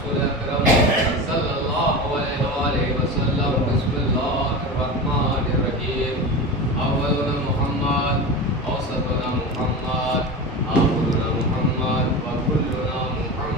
رسول اکرم صلی اللہ علیہ وآلہ وسلم. بسم اللہ الرحمن الرحیم. اولنا محمد، اوسطنا محمد، آخرنا محمد، وکلنا محمد.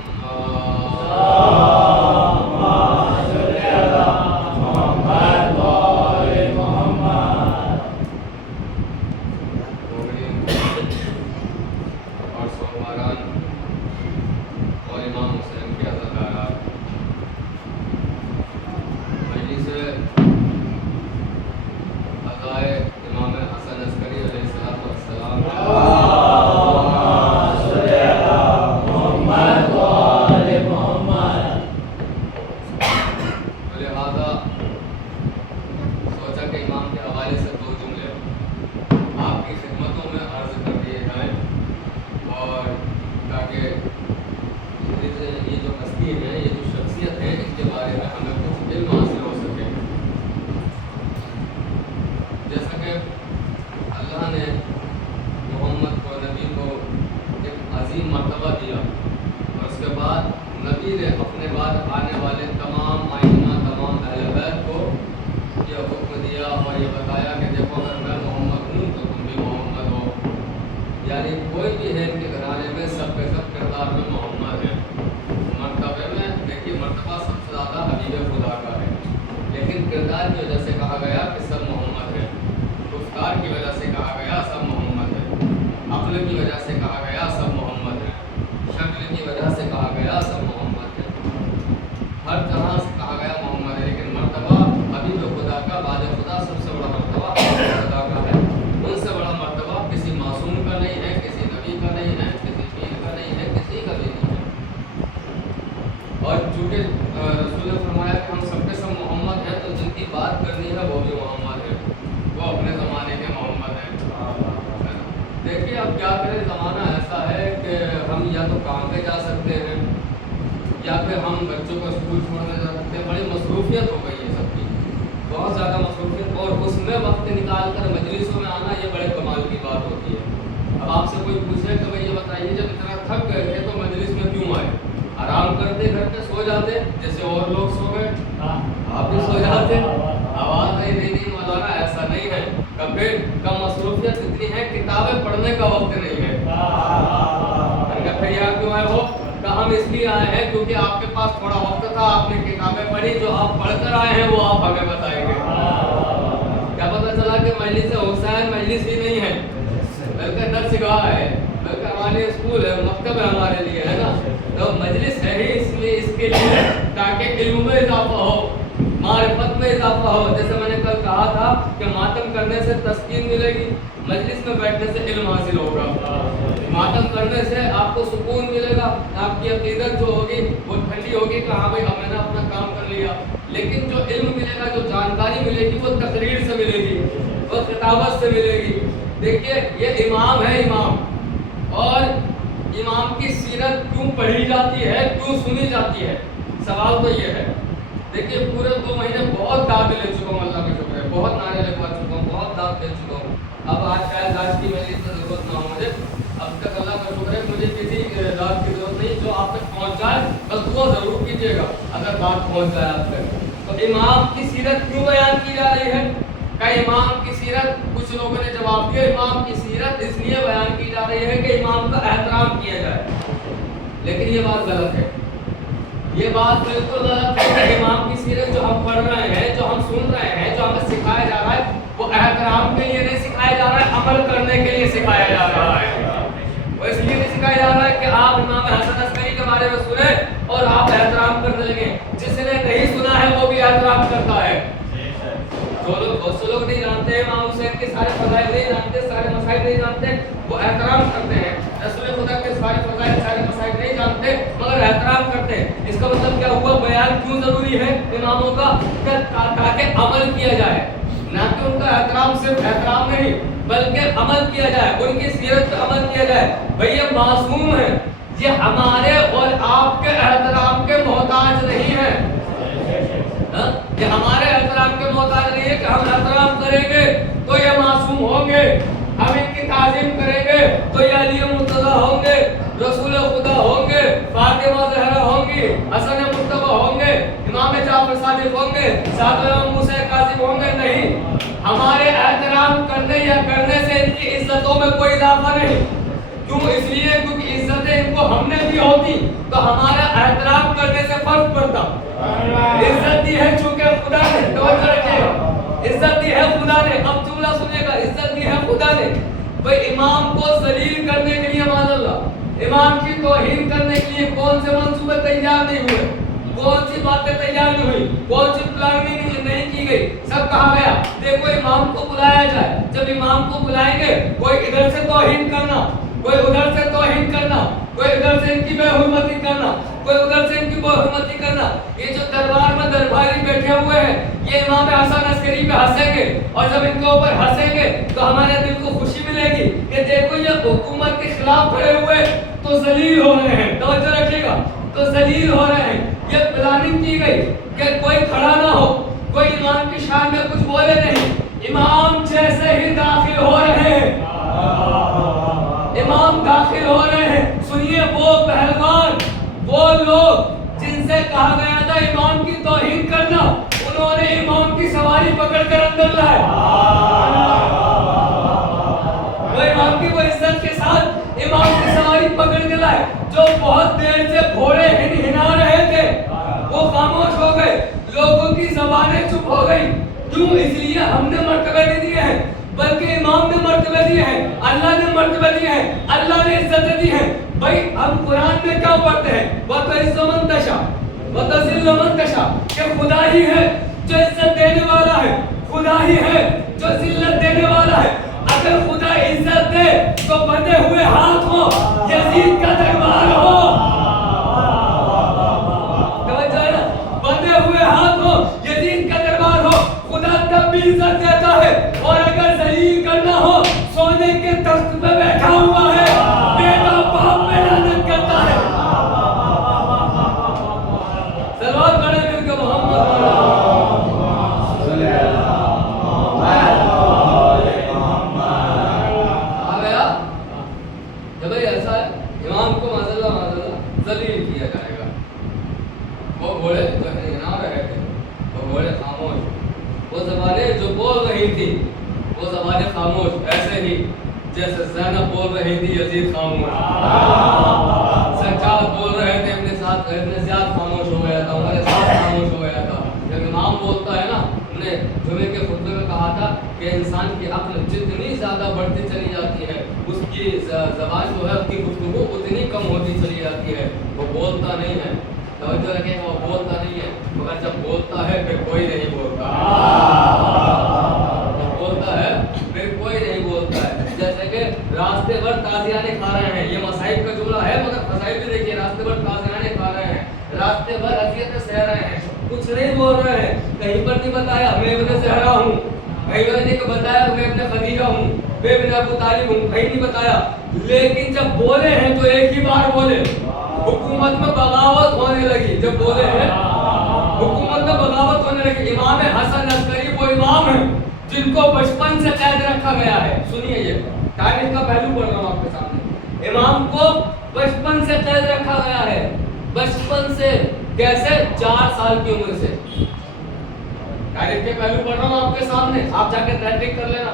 ہم ان کی تعظیم کریں گے تو یہ علی مرتضیٰ ہوں گے، رسول خدا ہوں گے، فاطمہ زہرا ہوں گی، حسن صادق ہوں گے، ساتویں امام موسیٰ کاذب ہوں گے؟ نہیں، ہمارے احترام کرنے یا کرنے سے ان کی عزتوں میں کوئی اضافہ نہیں۔ کیوں؟ اس لیے کیونکہ عزتیں ان کو ہم نے دی ہوتی تو ہمارا احترام کرنے سے فرق پڑتا۔ عزت دی ہے چونکہ خدا نے، توجہ رکھیے گا، عزت دی ہے خدا نے۔ اب جملہ سنیے گا، عزت دی ہے خدا نے۔ بھئی امام کو ذلیل کرنے کے لیے معاذ اللہ، امام کی توہین کرنے کے لیے کون سے منصوبے تیار نہیں ہوئے، کون سی باتیں تیار نہیں ہوئی، کون سی پلاننگ نہیں کی گئی؟ سب کہا گیا دیکھو امام کو بلایا جائے، جب امام کو بلائیں گے کوئی ادھر سے توہین کرنا، کوئی ادھر سے توہین کرنا، کوئی ادھر سے ان کی بے حرمتی کرنا، کوئی ادھر سے ان کی بے حرمتی کرنا۔ یہ جو دربار میں درباری بیٹھے ہوئے ہیں یہ امام حسن عسکری پہ ہنسیں گے، اور جب ان کے اوپر ہنسیں گے تو ہمارے دل کو خوشی ملے گی کہ دیکھو یہ حکومت کے خلاف کھڑے ہوئے تو ذلیل ہو رہے ہیں۔ توجہ رکھیے گا، تو ذلیل ہو رہے ہیں۔ یہ پلاننگ کی گئی کہ کوئی کھڑا نہ ہو، کوئی امام کی شان میں کچھ بولے نہیں۔ امام جیسے ہی داخل ہو رہے ہیں، امام داخل ہو رہے ہیں، سنیے وہ پہلوان، وہ لوگ جن سے کہا گیا تھا امام کی توہین کرنا، انہوں نے امام کی سواری پکڑ کر اندر لائے۔ وہ امام کی وہ عزت کے ساتھ امام کی سواری پکڑ کے لائے۔ جو بہت دیر سے گھوڑے ہنا رہے تھے وہ خاموش ہو گئے، لوگوں کی زبانیں چپ ہو گئی۔ کیوں؟ اس لیے ہم نے مرتبہ نہیں دیے ہیں بلکہ امام نے مرتبہ دیے ہیں، اللہ نے مرتبہ دیے ہیں، اللہ نے عزتیں دی ہیں۔ بھائی ہم قرآن میں کیا پڑھتے ہیں؟ وَتُعِزُّ مَن تَشَاءُ وَتُذِلُّ مَن تَشَاءُ، کہ خدا ہی ہے جو عزت دینے والا ہے، خدا ہی ہے جو ذلت دینے والا ہے۔ اگر خدا عزت دے تو بندے ہوئے ہاتھ ہو، یزید کا دربار ہو، بندے ہوئے ہاتھ ہو، یزید کا دربار ہو، خدا تب بھی عزت دیتا ہے۔ اور اگر ذلیل کرنا ہو، سونے کے تخت پہ بیٹھا ہوا ہے، بیٹا باپ پہ لعنت کرتا ہے۔ سلوات پڑھیں مل کے محمد امام کو ذلیل کیا جائے گا۔ وہ گھوڑے جو ہنا رہے تھے، وہ گھوڑے خاموش، وہ زبانیں جو بول رہی تھی وہ زبانیں خاموش، ایسے ہی جیسے زینب بول رہی تھی یزید خاموش، سجاد بول رہے تھے اپنے ساتھ، ابن زیاد خاموش ہو گیا تھا، ہمارے ساتھ خاموش ہو گیا تھا۔ جب امام بولتا ہے نا، ہم نے جمعے کے خطبے میں کہا تھا کہ انسان کی عقل جتنی زیادہ بڑھتی چلی جاتی ہے اس کی زبان جو ہے اس کی گفتگو اتنی کم ہوتی چلی جاتی ہے، وہ بولتا نہیں ہے۔ توجہ رکھیں، وہ بولتا نہیں ہے، مگر جب بولتا ہے پھر کوئی نہیں بولتا، بولتا ہے پھر کوئی نہیں بولتا ہے۔ جیسے کہ راستے بھر تازیانے کھا رہے ہیں، یہ مصائب کا جملہ ہے مگر مصائب بھی دیکھیے، راستے بھر تازیانے کھا رہے ہیں، راستے بھر اذیتیں سہ رہے ہیں، کچھ نہیں بول رہے ہیں، کہیں پر نہیں بتایا میں ابن زہرا ہوں، کہیں پر نہیں بتایا میں ابن خدیجہ ہوں، میں ابن ابو طالب ہوں، کہیں نہیں بتایا، لیکن جب بولے ہیں تو ایک ہی بار بولے۔ حکومت میں بغاوت ہونے لگی، جب بولے ہیں حکومت میں بغاوت ہونے لگی۔ امام حسن عسکری وہ امام ہیں جن کو بچپن سے قید رکھا گیا ہے۔ سنیے، یہ تاریخ کا پہلو پڑھ رہا ہوں آپ کے سامنے۔ امام کو بچپن سے قید رکھا گیا ہے، بچپن سے، کیسے؟ 4 سال کی عمر سے۔ تاریخ کے پہلو پڑھ رہا ہوں آپ کے سامنے، آپ جا کے تحقیق کر لینا۔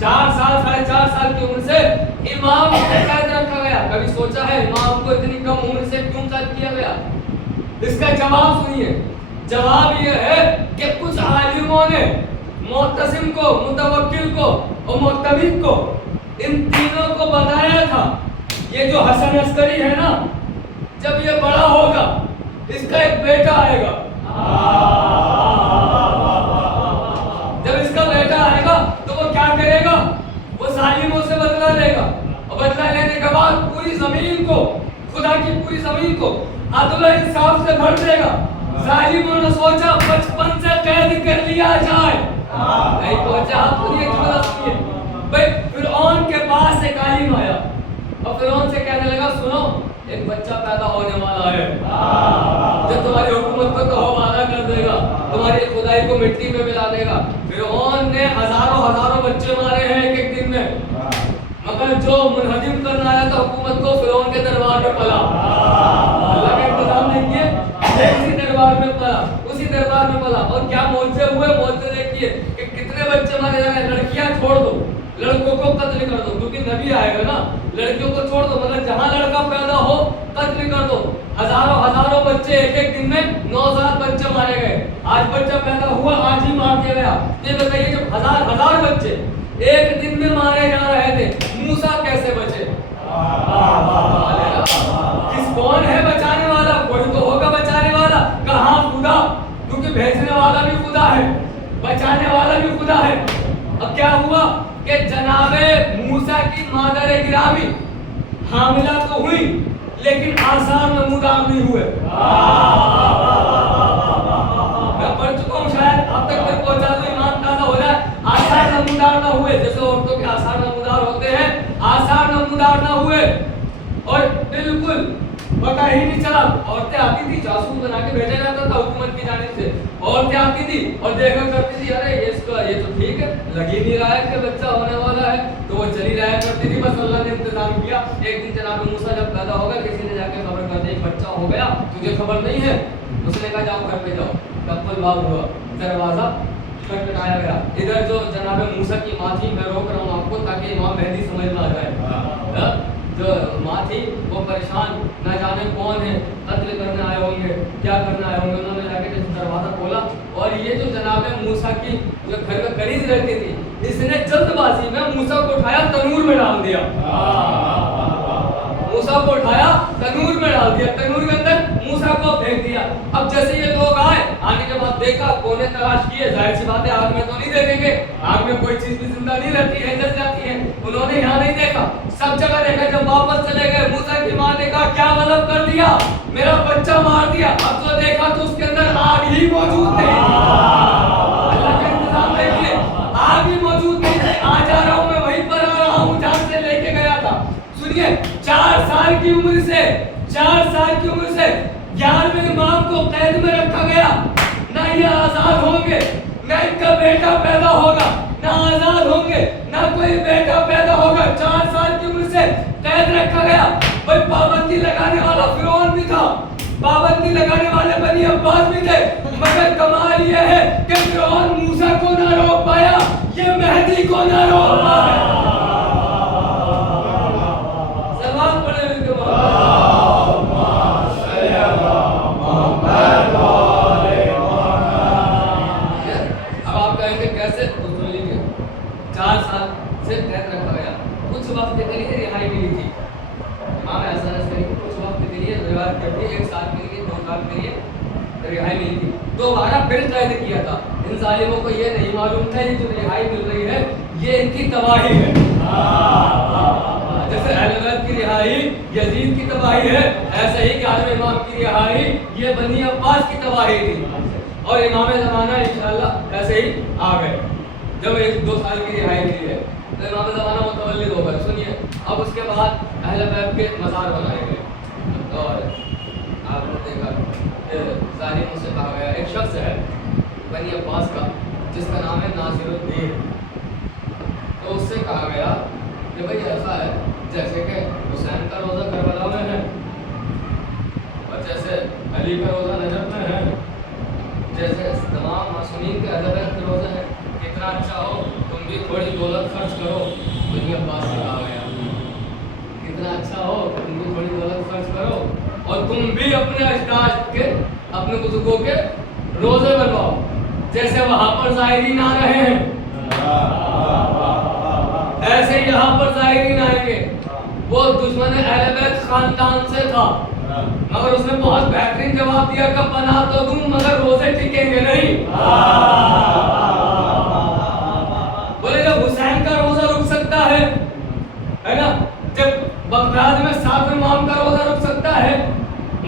4 سال، 4.5 سال کی عمر سے امام کو قید رکھا گیا۔ کبھی سوچا ہے امام کو اتنی کم عمر سے کیوں قید کیا گیا؟ اس کا جواب سنیے، جواب یہ ہے کہ کچھ عالموں نے معتصم کو، متوکل کو اور معتمد کو، ان تینوں کو بتایا تھا یہ جو حسن عسکری ہے نا، جب یہ بڑا ہوگا اس کا ایک بیٹا آئے گا، جب اس کا بیٹا آئے گا تو وہ کیا کرے گا؟ وہ ظالموں سے بدلہ لے گا، اور بدلہ لینے کے بعد پوری زمین کو، خدا کی پوری زمین کو عدل و انصاف سے بھر دے گا۔ ظالموں نے سوچا بچپن سے قید کر لیا جائے، نہیں پہنچا۔ آپ کو یہ جملہ سنیے، بھائی فرعون کے پاس ایک عالم آیا اور فرعون سے کہنے لگا سنو ایک بچہ پیدا ہونے والا ہے جو تمہاری حکومت کو توبہ کر دے گا، تمہاری خدائی کو مٹی میں ملا دے گا۔ فرعون نے ہزاروں بچے مارے ہیں ایک دن میں، مگر جو منہدم کرنا آیا تھا حکومت کو، فرعون کے دربار میں پلا۔ اللہ کا انتظام نہیں کیا، उसी दरबार में पला। और क्या मोर्चे हुए, मोर्चे देखिए कि कितने बच्चे मारे जा रहे हैं। लड़कियां छोड़ दो, लड़कों को कत्ल कर दो, क्योंकि नबी आएगा ना। लड़कियों को छोड़ दो, मगर जहां लड़का पैदा हो कत्ल कर दो। हजारों बच्चे एक दिन में 9,000 बच्चे मारे गए। आज बच्चा पैदा हुआ, आज ही मार दिया गया। ये बताइए, जब हजार बच्चे एक दिन में मारे जा रहे थे, मूसा कैसे बचे? कौन है बचाने वाला? कोई तो होगा बचाने वाला। कहां खुदा? क्योंकि भेजने वाला भी खुदा है, बचाने वाला भी खुदा है। अब क्या हुआ कि जनाबे मूसा की मादर गिरामी हामिला तो हुई, लेकिन आसार नमूदार नहीं हुए। मैं पढ़ चुका हूं, शायद अब तक मैं पहुंचा तो ईमान ताजा हो जाए। आसार नमूदार ना हुए, जैसे औरतों के आसार नमूदार होते हैं, आसार नमूदार ना हुए। और बिल्कुल पता ही नहीं चला। औरतें आती थी, जासूस बना के भेजा जाता था हुकूमत की जानिब से। औरतें आती थी और देखा करती थी, अरे ये तो ठीक है, लग ही नहीं रहा है कि बच्चा होने वाला है, तो वो चली रहा करती थी। बस अल्लाह ने इंतजाम किया। एक दिन जनाब मूसा जब पैदा होगा, किसी ने जाके खबर कर दी, बच्चा हो गया, तुझे खबर नहीं है? उसने कहा जाओ घर पे जाओ। कत्ल बाब हुआ, दरवाजा खटखटाया गया। इधर जो जनाब मूसा की माँ थी, मैं रोक रहा हूँ आपको ताकि इमाम मेहदी समझ में आ जाए। जो माँ थी वो परेशान, न जाने कौन है, कत्ल करने आए होंगे, क्या करने आए होंगे। उन्होंने जाके दरवाजा खोला, और ये जो जनाब मूसा की जो घर में कनीज रहती थी, इसने जल्दबाजी में मूसा को उठाया, तनूर में डाल दिया। मूसा को उठाया, तनूर में डाल दिया, तनूर के अंदर मूसा को फेंक दिया। अब जैसे ये लोग आने के बाद देखा, कोने तलाश किए, जाहिर सी बात है आग में तो नहीं देखेंगे, आग में कोई चीज भी जिंदा नहीं रहती है, जल जाती है। उन्होंने यहाँ नहीं देखा, सब जगह देखा। जब वापस चले गए, मूसा की माँ ने कहा क्या गलत कर दिया, मेरा बच्चा मार दिया। अब तो देखा तो उसके अंदर आग ही मौजूद नहीं थी। अल्लाह का इंतजाम देखिए, आग ही मौजूद नहीं थी। आ जा रहा हूँ मैं, वहीं पर आ रहा हूँ जहाँ से लेके गया था। सुनिए, 4 साल की उम्र से 11वें इमाम को कैद में रखा गया। ना ये आजाद होंगे, ना इनका बेटा पैदा होगा, ना आजाद होंगे, ना कोई बेटा पैदा होगा। 4 साल की उम्र से कैद रखा गया। भाई पाबंदी लगाने वाला फिरौन भी था, पाबंदी लगाने वाले बनी अब्बास भी थे, मगर कमाल ये है कि फिरौन मूसा को ना रोक पाया, ये मेहदी को ना रोक पाया। सवाल पड़े उनके बाद। कैसे? तो सुन लीजिए, 4 साल से कैद रखा गया, कुछ वक्त के लिए रिहाई मिली थी। इमाम हसन अस्करी को कुछ वक्त के लिए रिवायत करती है, 1 साल के लिए, 2 साल के लिए रिहाई मिली थी। दोबारा फिर कैद किया था। इन जालिमों को ये नहीं मालूम था ये जो रिहाई मिल रही है ये इनकी तबाही है। जैसे अहले बैत की रिहाई यजीद की तबाही है, ऐसे ही 11वें इमाम की रिहाई ये बनी अब्बास की तबाही थी। और इमाम ज़माना इंशाअल्लाह ऐसे ही आ गए। जब 1-2 साल की रिहाई मिली है तो इमाम ज़माना मुतवल्लिद हो गए। सुनिए, अब उसके बाद अहले बैत के मज़ार बनाए गए। और आपने देखा कि ज़ालिमों से कहा गया, एक शख्स है बनी अब्बास का जिसका नाम है नासिरुद्दीन, तो उससे कहा गया कि भाई ऐसा है जैसे कि हुसैन का रोज़ा करबला में है, और जैसे अली का रोज़ा नजफ में है, जैसे तमाम मासूमीन के अहले बैत के रोज़े हैं, कितना अच्छा हो तुम भी थोड़ी दौलत खर्च करो। बनी अब्बास से कहा गया, कितना अच्छा हो तुम भी थोड़ी दौलत खर्च करो और तुम भी अपने अजदाद के, अपने बुजुर्गों के रोज़े बनवाओ, जैसे वहाँ पर ज़ाहिरीन आ रहे हैं ऐसे यहाँ पर ज़ाहिरीन आएंगे। वो दुश्मन अहले बैत खानदान से था, मगर उसने बहुत बेहतरीन जवाब दिया कि बना तो दूं मगर रोजे टिकेंगे नहीं। बोले जब हुसैन का रोजा रुक सकता है ना, जब बगदाद में 7वें इमाम का रोजा रुक सकता है,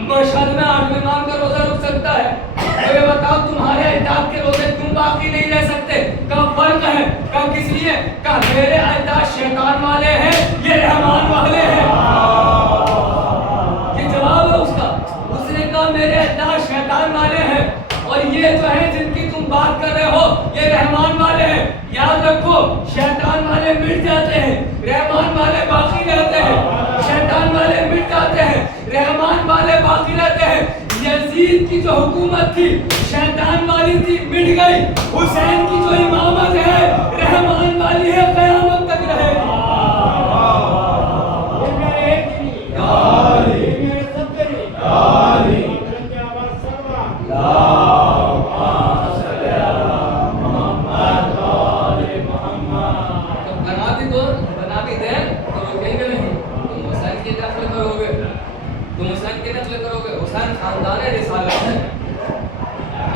मशहद में 8वें इमाम का रोजा रुक सकता है, तो ये बताओ तुम्हारे अजदाद के रोजे क्यों बाकी नहीं रह सकते? क्या फर्क है? क्या किस लिए? क्या मेरे अजदाद शैतान वाले हैं, ये रहमान वाले हैं? मेरे अल्लाह शैतान वाले हैं, और ये जो है जिनकी तुम बात कर रहे हो ये रहमान वाले हैं। याद रखो, शैतान वाले मिट जाते हैं, रहमान वाले बाकी रहते हैं। शैतान वाले मिट जाते हैं, रहमान वाले बाकी रहते हैं। यजीद की जो हुकूमत थी शैतान वाली थी, मिट गई। हुसैन की जो इमामत है रहमान वाली है, क़यामत तक रहेगी। बना भी दे तो रुकेंगे नहीं। तुम हुसैन की नस्ल करोगे, तुम हुसैन की नस्ल करोगे। हुसैन खानदान रिसालत से,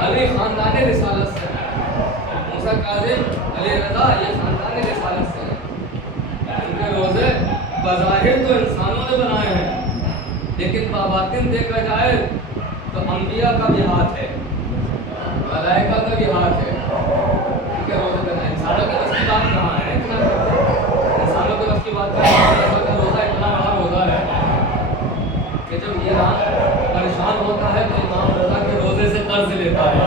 अली खानदान रिसालत से, मूसा काज़िम, अली रज़ा ये खानदान रिसालत से है। उनके रोज़े बज़ाहिर तो इंसानों ने बनाए हैं, लेकिन बाबातिन देखा जाए तो अंबिया का भी हाथ है, मलाइका का भी हाथ है। उनके रोज़े बनाए। इंसानों के बस की बात कहाँ है? इतना इंसानों के बस की बात कहाँ है? रोज़ा इतना बड़ा रोज़ा है कि जब ईरान परेशान होता है तो इमाम रज़ा के रोज़े से कर्ज लेता है।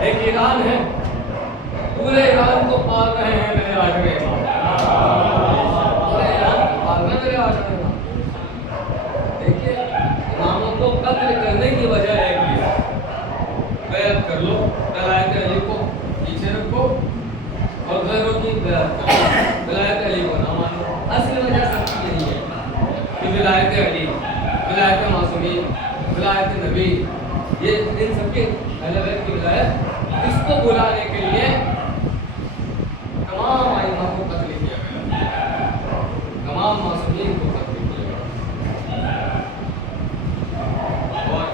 एक ईरान है, पूरे ईरान को पाल रहे हैं मेरे 8वें इमाम, पूरे ईरान को पाल रहे हैं मेरे 8वें इमाम। देखिए इमामों को कत्ल करने की वजह एक भी है, बैत कर लो, वलायत अली को पीछे रखो और गैरों की बैत करो, वलायत अली को ना मानो। असल वजह सबकी यही है कि वलायत अली, वलायत मासूमीन, वलायत नबी, ये इन सबके अलग की विलायत इसको बुलाने के लिए तमाम आइमा को कत्ल किया गया, तमाम मासूमीन को कत्ल किया गया। और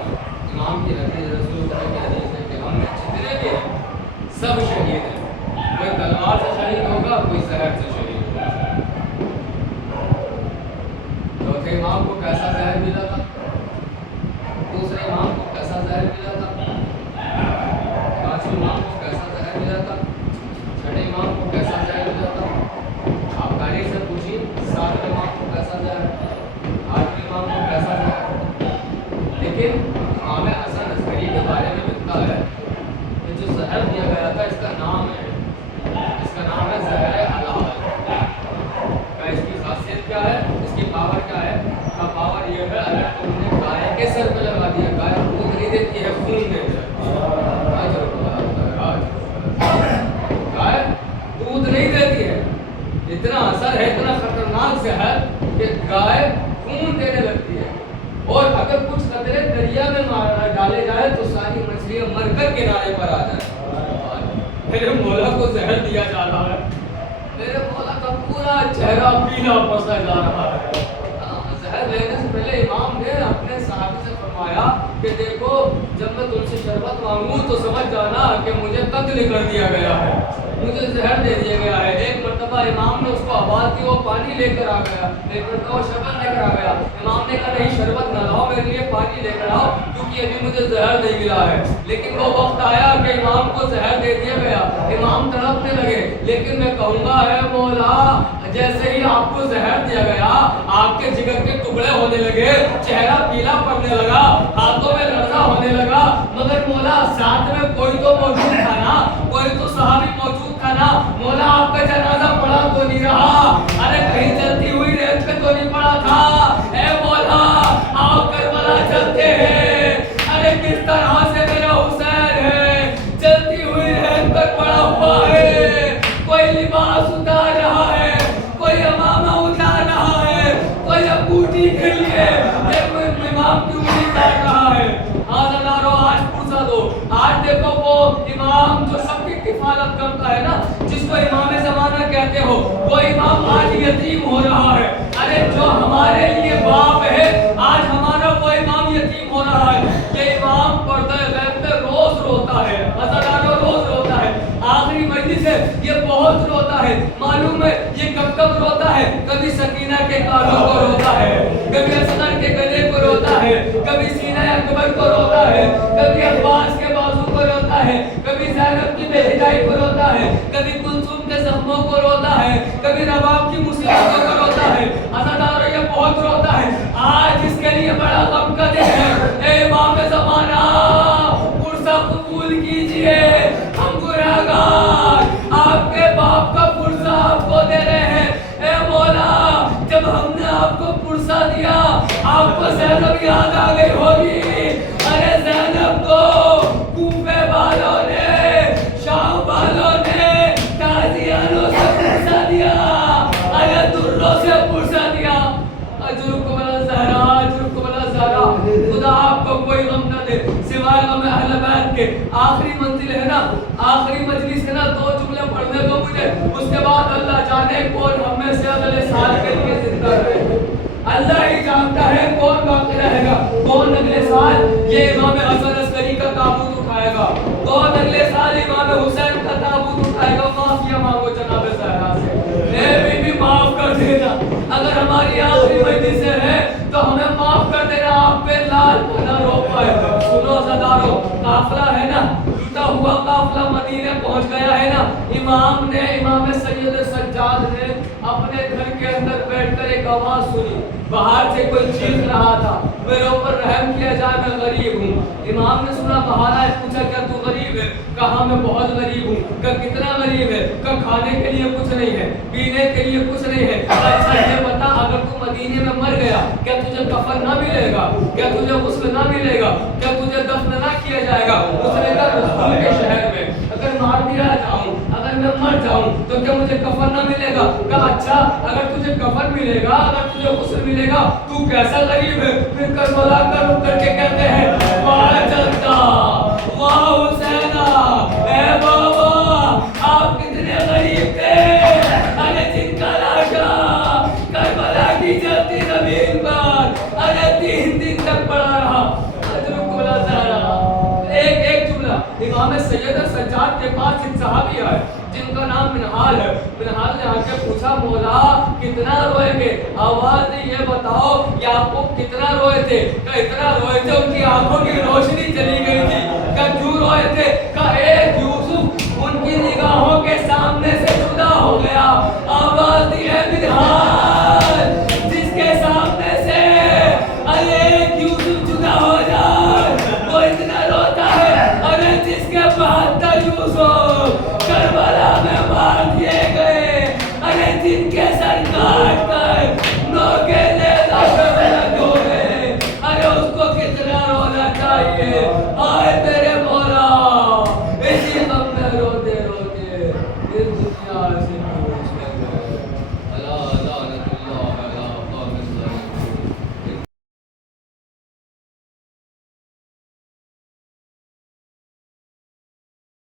इमाम की हदीस, रसूल की हदीस है कि हम में जितने भी हैं सब शहीद हैं। कोई तलवार से शहीद होगा, कोई जहर से शहीद होगा। चौथे इमाम को कैसा जहर मिला था, दूसरे इमाम को कैसा जहर मिला था, पांचवें इमाम को कैसा जहर मिला था, छठे इमाम को कैसा जहर मिला था। आप तारीख से पूछिए, सातवें इमाम को कैसा जहर, आठवें इमाम को कैसा जहर। लेकिन इमाम हसन अस्करी के बारे में मिलता है कि जो जहर दिया गया था इसका नाम है, इसका नाम है जहर हलाल। क्या इसकी खासियत क्या है, इसकी पावर क्या है? इसका पावर ये है, अगर तुमने गाय के सर पे लगा दिया, गाय दूध नहीं देती है, खून देती है। गाय दूध नहीं देती है, इतना असर है, इतना खतरनाक जहर कि गाय खून देने लगती है। और अगर कुछ कतरे दरिया में डाले जाए तो सारी मछलियां मरकर किनारे पर आ जाए। मेरे मौला को जहर दिया जा रहा है, मेरे मौला का पूरा चेहरा पीला पड़ता जा रहा है। जहर लेने से पहले इमाम ने अपने साहबी से फरमाया कि देखो जब मैं तुमसे शरबत मांगूं तो समझ जाना कि मुझे कत्ल कर दिया गया है, मुझे जहर दे दिया गया है। एक मरतबा इमाम ने उसको आवाज़ दी, वो पानी लेकर आ गया, एक मरतबा शरबत लेकर आ गया। इमाम ने कहा नहीं शरबत ना लाओ, मेरे लिए पानी लेकर आओ, क्योंकि अभी मुझे जहर नहीं मिला है। लेकिन वो वक्त आया कि इमाम को जहर दे दिया गया, इमाम तड़पने लगे। लेकिन मैं कहूँगा है मौला, जैसे ही आपको जहर दिया गया आपके जिगर के टुकड़े होने लगे, चेहरा पीला पड़ने लगा, हाथों में लर्जा होने लगा, मगर मौला साथ में कोई तो मौजूद था ना, कोई तो सहाबी मौजूद था ना। मौला आपका जनाजा पड़ा तो नहीं रहा, अरे कहीं चलती हुई रेत पे तो नहीं पड़ा था। ए मौला आप करबला चलते हैं, अरे किस तरह से मेरा हुसैन है चलती हुई रेत पर पड़ा हुआ है, कोई लिबास उतार रहा है, कोई अमामा उतार रहा है, कोई अंगूठी के लिए इमाम की उंगली काट रहा है। आज पूछा दो, आज देखो वो इमाम जो सबकी किफालत करता है ना, जिसको इमाम ज़माना कहते हो, वो इमाम आज यतीम हो रहा है। अरे जो हमारे लिए बाप है, आज हमारा वो इमाम यतीम हो रहा है। ये इमाम पर्दे गैब पे रोज रोता है, हज़ारों रोज रोता है। आखिरी मजलिस है, ये बहुत रोता है। मालूम है ये कब कब रोता है? कभी सकीना के कानों को रोता है, कभी असगर के गले को रोता है, कभी सीना अकबर को रोता है, कभी अब्बास के बाजू को रोता है, कभी ज़ैनब की बेहिदाई को रोता है, कभी कुलसुम के जख्मों को रोता है, कभी रबाब की मुसीबतों को रोता है। हज़ारों ये बहुत रोता है। आज इसके लिए बड़ा गम का दिन है। ए इमाम ज़माना पुरसा कबूल कीजिए, हम गुनहगार आपके बाप का पुरसा आपको दे रहे हैं। ए मौला آپ کو پرسا دیا. آپ کو زینب یاد آ گئی ہوگی. ارے زینب کو کوفے والوں نے, شام والوں نے تازیانوں سے پرسا دیا. ارے دروں سے پرسا دیا. اجرکم الزہرا, اجرکم الزہرا. خدا آپ کو کوئی غم نہ دے سوائے غم اہل بیت کے. آخری منزل ہے نا, آخری مجلس ہے نا, 2 جملے پڑھنے دو مجھے, اس کے بعد اللہ جانے کون ہم میں سے اگلے سال کے لیے زندہ رہے. اللہ ہی جانتا ہے کون باقی رہے گا, کون اگلے سال یہ امام حسن عسکری کا تابوت اٹھائے گا, کون اگلے سال امام حسین کا تابوت اٹھائے گا. معافیا مانگو جناب زہرا سے, اے بی بی معاف کر دینا. اگر ہماری آخری مجلس ہے تو ہمیں معاف کر دینا. آپ پہ لال نہ رو پائے. سنو زدارو, قافلہ ہے نا, لٹا ہوا قافلہ مدینے پہنچ گیا ہے نا. امام نے, امام سید سجاد نے اپنے گھر کے اندر بیٹھ کر ایک آواز سنی. باہر سے کوئی چیخ رہا تھا, میرے اوپر رحم کیا جائے, میں غریب ہوں. امام نے سنا, باہر آئے, پوچھا کیا تو غریب ہے؟ کہا میں بہت غریب ہوں. کہ کتنا غریب ہے؟ کہ کھانے کے لیے کچھ نہیں ہے, پینے کے لیے کچھ نہیں ہے. اچھا یہ بتا, اگر تو مدینے میں مر گیا کیا تجھے کفن نہ ملے گا؟ کیا تجھے غسل نہ ملے گا؟ کیا تجھے دفن نہ کیا جائے گا؟ اس نے کہا رسول کے شہر میں اگر مار دیا جاؤں, اگر میں مر جاؤں تو کیا مجھے کفن نہ ملے گا؟ کہا اچھا اگر تجھے کفن ملے گا, اگر تجھے غسل ملے گا, تو کیسا غریب ہے؟ پھر کربلا کا رک کر کے کہتے ہیں, واہ جدہ, واہ حسینہ, اے بابا آپ کتنے غریب تھے. ارے جن کا لاشا کربلا کی جلتی زمین پر ارے 3 دن تک پڑا رہا. اجرکم الزہرا. ایک جملہ, امام سید سجاد کے پاس ایک صحابی آئے جن کا نام منہال ہے. منہال نے آ کے پوچھا, مولا کتنا روئے گے؟ آواز نے یہ بتاؤ یعقوب کتنا روئے تھے؟ کہ اتنا روئے تھے ان کی آنکھوں کی روشنی چلی گئی تھی. کہ کیوں روئے تھے؟